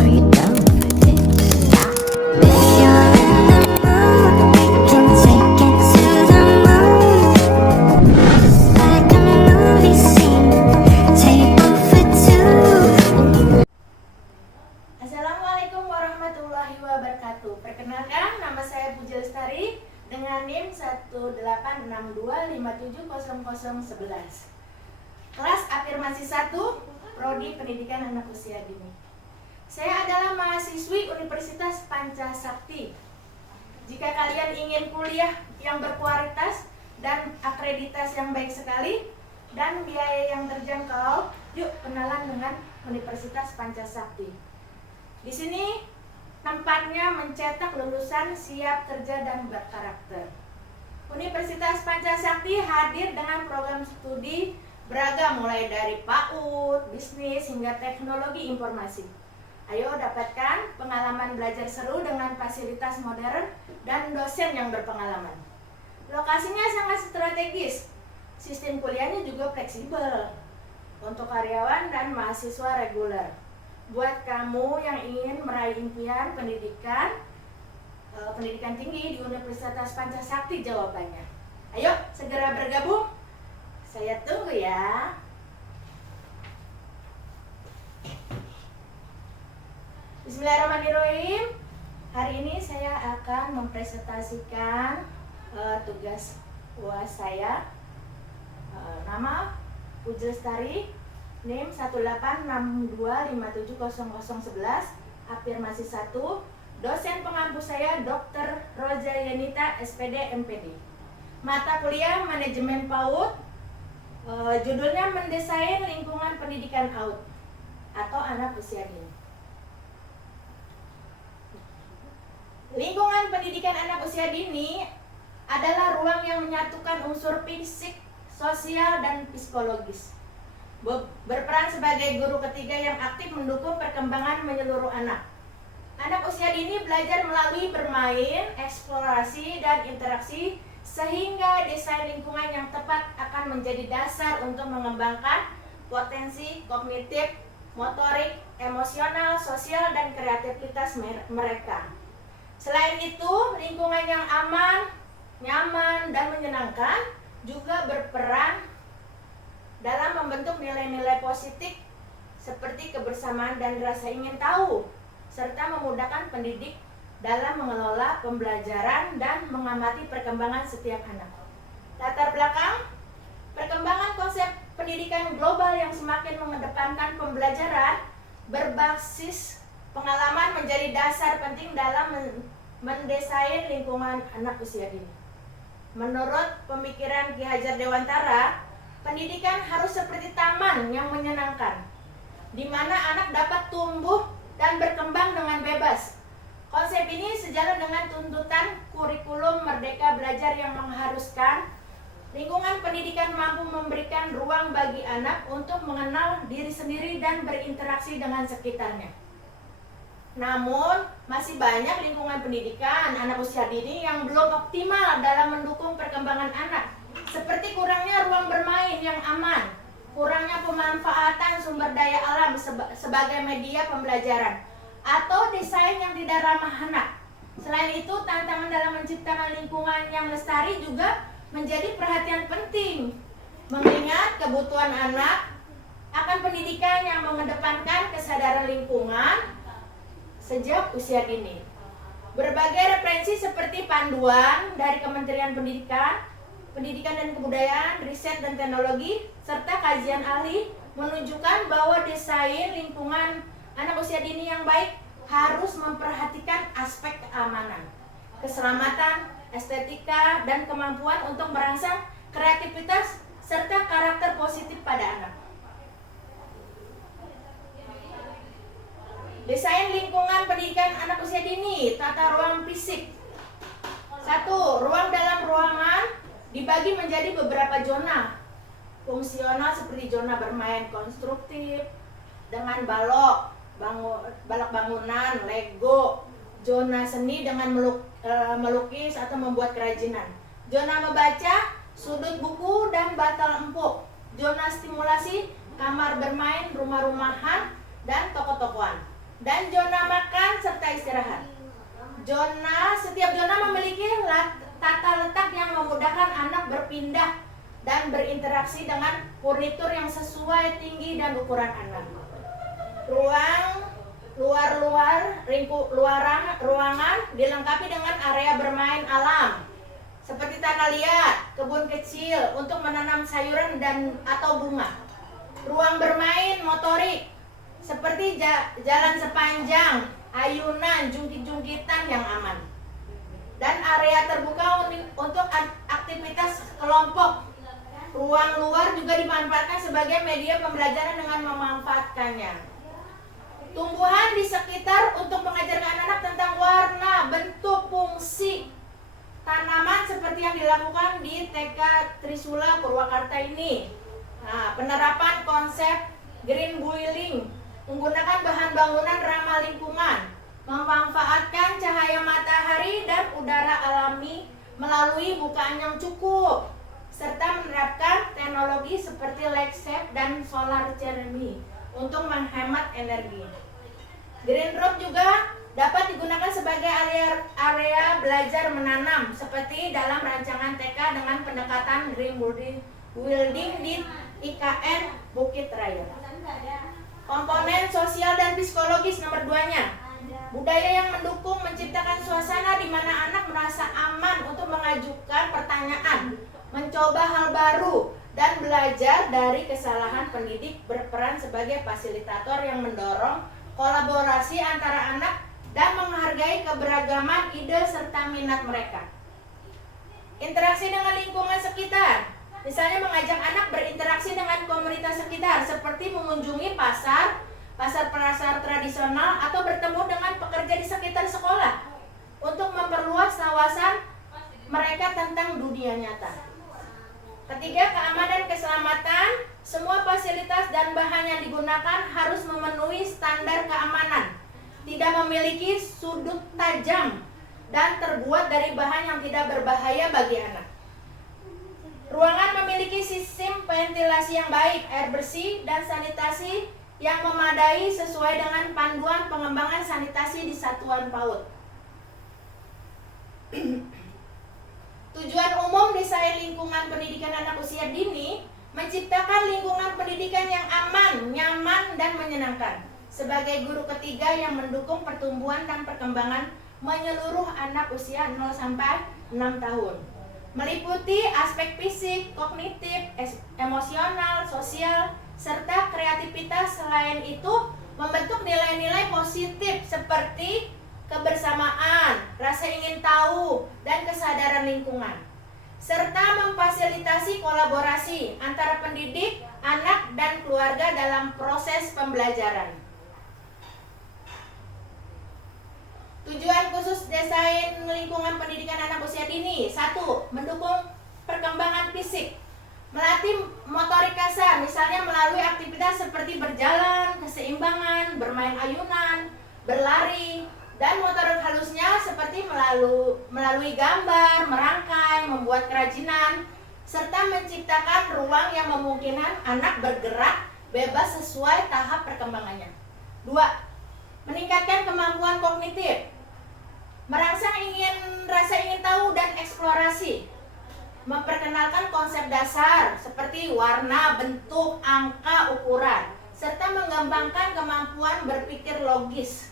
Are you down for this? If you're in the mood, we can take it to the moon. Just like a movie scene, table for two. Assalamualaikum warahmatullahi wabarakatuh. Perkenalkan, nama saya Puji Lestari dengan NIM 18625700011. Kelas Afirmasi 1, Prodi Pendidikan Anak Usia Dini. Saya adalah mahasiswi Universitas Pancasakti. Jika kalian ingin kuliah yang berkualitas dan akreditasi yang baik sekali dan biaya yang terjangkau, yuk kenalan dengan Universitas Pancasakti. Di sini tempatnya mencetak lulusan siap kerja dan berkarakter. Universitas Pancasakti hadir dengan program studi beragam mulai dari PAUD, bisnis hingga teknologi informasi. Ayo dapatkan pengalaman belajar seru dengan fasilitas modern dan dosen yang berpengalaman. Lokasinya sangat strategis. Sistem kuliahnya juga fleksibel untuk karyawan dan mahasiswa reguler. Buat kamu yang ingin meraih impian pendidikan tinggi di Universitas Pancasakti jawabannya. Ayo segera bergabung. Saya tunggu ya. Bismillahirrahmanirrahim. Hari ini saya akan mempresentasikan tugas UAS saya. Nama Puji Lestari, NIM 18625700011, Afirmasi 1. Dosen pengampu saya Dr. Roja Yenita, SPD, MPD. Mata kuliah Manajemen PAUD. Judulnya Mendesain Lingkungan Pendidikan PAUD atau Anak Usia Dini. Lingkungan pendidikan anak usia dini adalah ruang yang menyatukan unsur fisik, sosial, dan psikologis. Berperan sebagai guru ketiga yang aktif mendukung perkembangan menyeluruh anak. Anak usia dini belajar melalui bermain, eksplorasi, dan interaksi, sehingga desain lingkungan yang tepat akan menjadi dasar untuk mengembangkan potensi kognitif, motorik, emosional, sosial, dan kreativitas mereka. Selain itu, lingkungan yang aman, nyaman, dan menyenangkan juga berperan dalam membentuk nilai-nilai positif seperti kebersamaan dan rasa ingin tahu, serta memudahkan pendidik dalam mengelola pembelajaran dan mengamati perkembangan setiap anak. Latar belakang, perkembangan konsep pendidikan global yang semakin mengedepankan pembelajaran berbasis pengalaman menjadi dasar penting dalam mendesain lingkungan anak usia dini. Menurut pemikiran Ki Hajar Dewantara, pendidikan harus seperti taman yang menyenangkan, di mana anak dapat tumbuh dan berkembang dengan bebas. Konsep ini sejalan dengan tuntutan kurikulum Merdeka Belajar yang mengharuskan lingkungan pendidikan mampu memberikan ruang bagi anak untuk mengenal diri sendiri dan berinteraksi dengan sekitarnya. Namun, masih banyak lingkungan pendidikan anak usia dini yang belum optimal dalam mendukung perkembangan anak, seperti kurangnya ruang bermain yang aman, kurangnya pemanfaatan sumber daya alam sebagai media pembelajaran, atau desain yang tidak ramah anak. Selain itu, tantangan dalam menciptakan lingkungan yang lestari juga menjadi perhatian penting, mengingat kebutuhan anak akan pendidikan yang mengedepankan kesadaran lingkungan sejak usia dini. Berbagai referensi seperti panduan dari Kementerian Pendidikan dan Kebudayaan, Riset dan Teknologi, serta kajian ahli menunjukkan bahwa desain lingkungan anak usia dini yang baik harus memperhatikan aspek keamanan, keselamatan, estetika, dan kemampuan untuk merangsang kreativitas serta karakter positif pada anak. Desain lingkungan pendidikan anak usia dini, tata ruang fisik. 1. Ruang dalam ruangan dibagi menjadi beberapa zona. Fungsional seperti zona bermain konstruktif dengan balok bangunan, Lego. Zona seni dengan melukis atau membuat kerajinan. Zona membaca, sudut buku dan bantal empuk. Zona stimulasi, kamar bermain, rumah-rumahan, dan toko-tokoan. dan zona makan serta istirahat. Setiap zona memiliki tata letak yang memudahkan anak berpindah dan berinteraksi dengan furnitur yang sesuai tinggi dan ukuran anak. Ruangan dilengkapi dengan area bermain alam seperti tanah liat, kebun kecil untuk menanam sayuran dan atau bunga. Ruang bermain motorik seperti jalan sepanjang, ayunan, jungkit-jungkitan yang aman. Dan area terbuka untuk aktivitas kelompok. Ruang luar juga dimanfaatkan sebagai media pembelajaran dengan memanfaatkannya. Tumbuhan di sekitar untuk mengajarkan anak tentang warna, bentuk, fungsi tanaman seperti yang dilakukan di TK Trisula Purwakarta ini. Nah, penerapan konsep green building menggunakan bahan bangunan ramah lingkungan, memanfaatkan cahaya matahari dan udara alami melalui bukaan yang cukup, serta menerapkan teknologi seperti light shade dan solar thermy untuk menghemat energi. Green room juga dapat digunakan sebagai area belajar menanam seperti dalam rancangan TK dengan pendekatan green building di IKN Bukit Raya. Komponen sosial dan psikologis nomor 2-nya. Budaya yang mendukung menciptakan suasana di mana anak merasa aman untuk mengajukan pertanyaan, mencoba hal baru, dan belajar dari kesalahan. Pendidik berperan sebagai fasilitator yang mendorong kolaborasi antara anak dan menghargai keberagaman ide serta minat mereka. Interaksi dengan lingkungan sekitar, misalnya mengajak anak berinteraksi dengan komunitas sekitar seperti mengunjungi pasar tradisional atau bertemu dengan pekerja di sekitar sekolah untuk memperluas wawasan mereka tentang dunia nyata. Ketiga, keamanan dan keselamatan. Semua fasilitas dan bahan yang digunakan harus memenuhi standar keamanan, tidak memiliki sudut tajam, dan terbuat dari bahan yang tidak berbahaya bagi anak. Ruangan memiliki sistem ventilasi yang baik, air bersih, dan sanitasi yang memadai sesuai dengan panduan pengembangan sanitasi di satuan PAUD. Tujuan umum desain lingkungan pendidikan anak usia dini menciptakan lingkungan pendidikan yang aman, nyaman, dan menyenangkan sebagai guru ketiga yang mendukung pertumbuhan dan perkembangan menyeluruh anak usia 0 sampai 6 tahun. Meliputi aspek fisik, kognitif, emosional, sosial, serta kreativitas. Selain itu, membentuk nilai-nilai positif seperti kebersamaan, rasa ingin tahu, dan kesadaran lingkungan, serta memfasilitasi kolaborasi antara pendidik, anak, dan keluarga dalam proses pembelajaran. Tujuan khusus desain lingkungan pendidikan anak usia dini. 1. Mendukung perkembangan fisik, melatih motorik kasar, misalnya melalui aktivitas seperti berjalan, keseimbangan, bermain ayunan, berlari, dan motorik halusnya seperti melalui gambar, merangkai, membuat kerajinan, serta menciptakan ruang yang memungkinkan anak bergerak bebas sesuai tahap perkembangannya. 2. Meningkatkan kemampuan kognitif, merangsang rasa ingin tahu dan eksplorasi, memperkenalkan konsep dasar seperti warna, bentuk, angka, ukuran, serta mengembangkan kemampuan berpikir logis,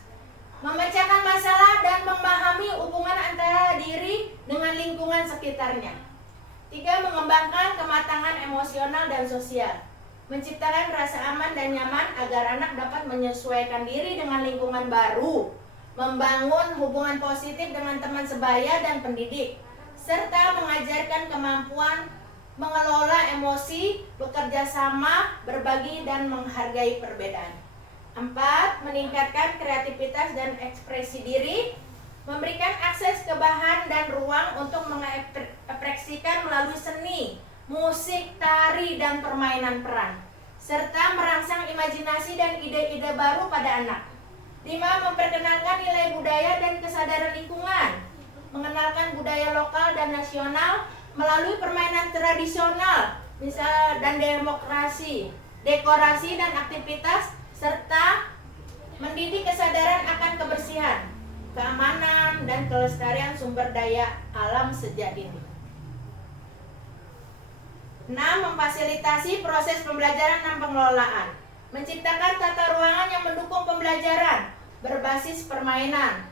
memecahkan masalah dan memahami hubungan antara diri dengan lingkungan sekitarnya. 3. Mengembangkan kematangan emosional dan sosial, menciptakan rasa aman dan nyaman agar anak dapat menyesuaikan diri dengan lingkungan baru, membangun hubungan positif dengan teman sebaya dan pendidik, serta mengajarkan kemampuan mengelola emosi, bekerja sama, berbagi, dan menghargai perbedaan. 4. Meningkatkan kreativitas dan ekspresi diri, memberikan akses ke bahan dan ruang untuk mengekspresikan melalui seni, musik, tari, dan permainan peran, serta merangsang imajinasi dan ide-ide baru pada anak. 5. Memperkenalkan nilai budaya dan kesadaran lingkungan, mengenalkan budaya lokal dan nasional melalui permainan tradisional, dan dekorasi dan aktivitas, serta mendidik kesadaran akan kebersihan, keamanan, dan kelestarian sumber daya alam sejak dini. 6. Memfasilitasi proses pembelajaran dan pengelolaan, menciptakan tata ruangan yang mendukung pembelajaran berbasis permainan,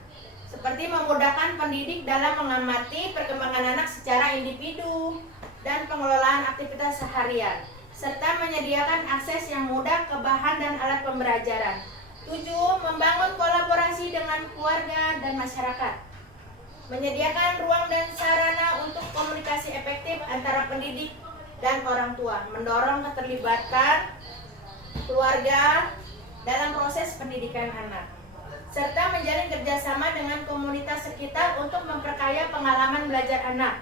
seperti memudahkan pendidik dalam mengamati perkembangan anak secara individu dan pengelolaan aktivitas seharian, serta menyediakan akses yang mudah ke bahan dan alat pembelajaran. 7. Membangun kolaborasi dengan keluarga dan masyarakat, menyediakan ruang dan sarana untuk komunikasi efektif antara pendidik dan orang tua, mendorong keterlibatan keluarga dalam proses pendidikan anak, serta menjalin kerjasama dengan komunitas sekitar untuk memperkaya pengalaman belajar anak.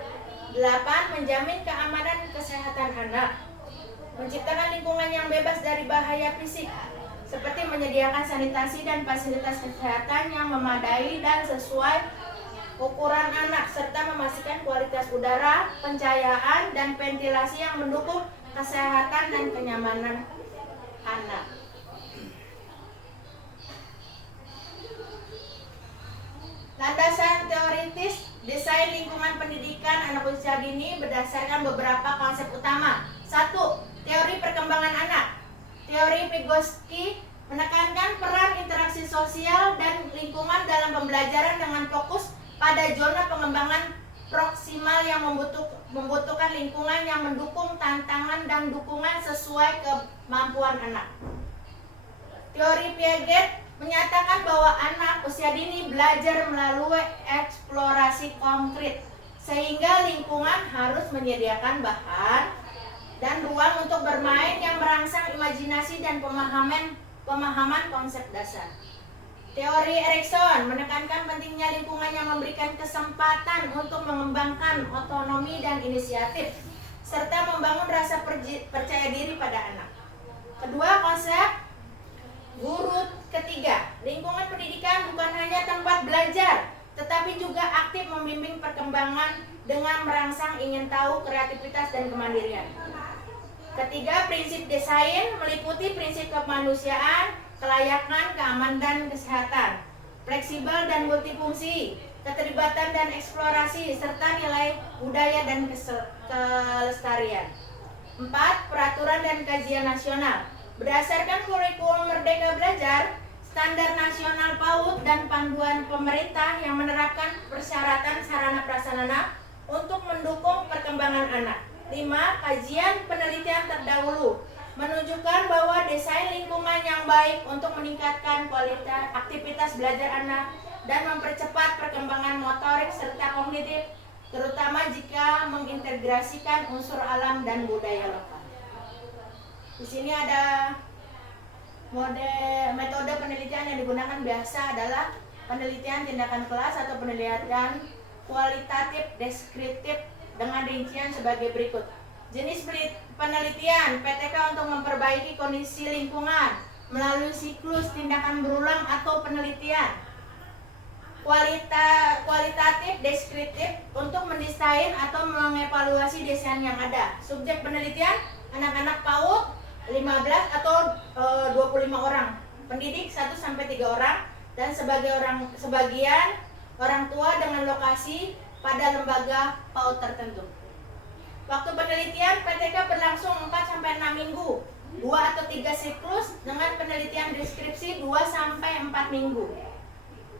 8. Menjamin keamanan dan kesehatan anak, menciptakan lingkungan yang bebas dari bahaya fisik, seperti menyediakan sanitasi dan fasilitas kesehatan yang memadai dan sesuai ukuran anak, serta memastikan kualitas udara, pencahayaan, dan ventilasi yang mendukung kesehatan dan kenyamanan anak. Landasan teoritis desain lingkungan pendidikan anak usia dini berdasarkan beberapa konsep utama. 1. Teori perkembangan anak. Teori Vygotsky menekankan peran interaksi sosial dan lingkungan dalam pembelajaran dengan fokus pada zona pengembangan proksimal yang membutuhkan lingkungan yang mendukung tantangan dan dukungan sesuai kemampuan anak. Teori Piaget menyatakan bahwa anak usia dini belajar melalui eksplorasi konkret, sehingga lingkungan harus menyediakan bahan dan ruang untuk bermain yang merangsang imajinasi dan pemahaman konsep dasar. Teori Erikson menekankan pentingnya lingkungan yang memberikan kesempatan untuk mengembangkan otonomi dan inisiatif, serta membangun rasa percaya diri pada anak. Kedua, konsep guru ketiga. Lingkungan pendidikan bukan hanya tempat belajar, tetapi juga aktif membimbing perkembangan dengan merangsang ingin tahu, kreativitas, dan kemandirian. Ketiga, prinsip desain meliputi prinsip kemanusiaan, kelayakan, keamanan, dan kesehatan, fleksibel dan multifungsi, keterlibatan dan eksplorasi, serta nilai budaya dan kelestarian. 4. Peraturan dan kajian nasional. Berdasarkan kurikulum Merdeka Belajar, standar nasional PAUD, dan panduan pemerintah yang menerapkan persyaratan sarana prasarana untuk mendukung perkembangan anak. 5. Kajian penelitian terdahulu menunjukkan bahwa desain lingkungan yang baik untuk meningkatkan kualitas aktivitas belajar anak dan mempercepat perkembangan motorik serta kognitif, terutama jika mengintegrasikan unsur alam dan budaya lokal. Di sini ada metode penelitian yang digunakan biasa adalah penelitian tindakan kelas atau penelitian kualitatif deskriptif dengan rincian sebagai berikut. Jenis penelitian PTK untuk memperbaiki kondisi lingkungan melalui siklus tindakan berulang atau penelitian. Kualitatif deskriptif untuk mendesain atau mengevaluasi desain yang ada. Subjek penelitian anak-anak PAUD 15 atau 25 orang, pendidik 1-3 orang, dan sebagian orang tua dengan lokasi pada lembaga PAUD tertentu. Waktu penelitian PTK berlangsung 4-6 minggu, 2 atau 3 siklus dengan penelitian deskripsi 2-4 minggu.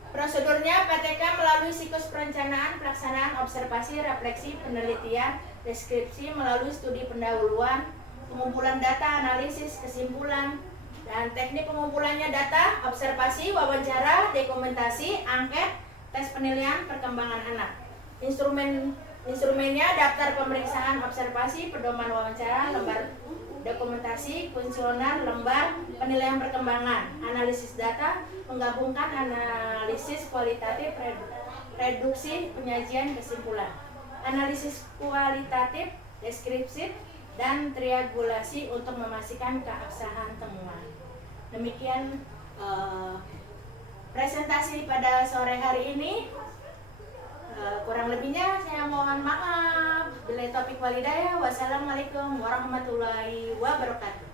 Prosedurnya PTK melalui siklus perencanaan, pelaksanaan, observasi, refleksi, penelitian, deskripsi melalui studi pendahuluan, pengumpulan data, analisis, kesimpulan, dan teknik pengumpulannya data, observasi, wawancara, dokumentasi, angket, tes penilaian perkembangan anak. Instrumennya daftar pemeriksaan observasi, pedoman wawancara, lembar dokumentasi, kuesioner, lembar penilaian perkembangan, analisis data, menggabungkan analisis kualitatif, reduksi, penyajian, kesimpulan, analisis kualitatif, deskripsi, dan triangulasi untuk memastikan keabsahan temuan. Demikian presentasi pada sore hari ini. Kurang lebihnya saya mohon maaf. Billahi taufiq wal hidayah. Wassalamualaikum warahmatullahi wabarakatuh.